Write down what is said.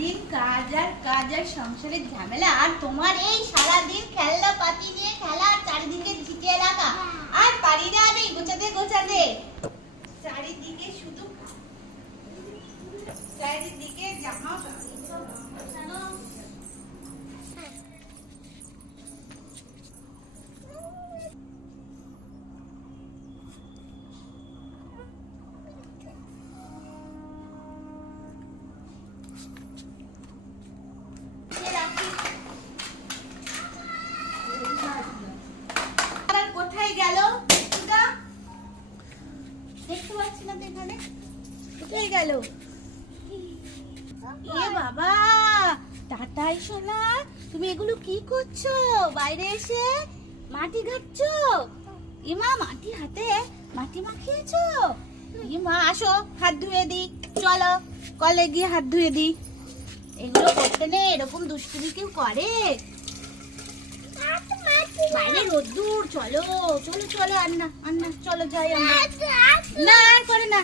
সারাদিন কাজ আর সংসারের ঝামেলা, আর তোমার এই সারাদিন খেলনা পাতি নিয়ে খেলা, আর চারিদিকে ছিটিয়ে রাখা, আর পারি না আমি গোছাতে চারিদিকে শুধু চারিদিকে জামা গোছানো। কোথায় গেল দেখতে পাচ্ছি না তো এখানে, কোথায় গেল? এ বাবা, টাটাই সোনা, তুমি এগুলো কি করছো? বাইরে এসে মাটি ঘাটছো? ইমা, মাটি হাতে মাটি মাখিয়েছো? ইমা, আসো হাত ধুয়ে দি, চলো কলে গিয়ে হাত ধুয়ে দি। এগুলো করতে নেই, এরকম দুষ্টুমি কেউ করে? বাইরে রোদ্দুর, চলো চলো চলো, আন্না চলো যাই আমরা। না আর করে না।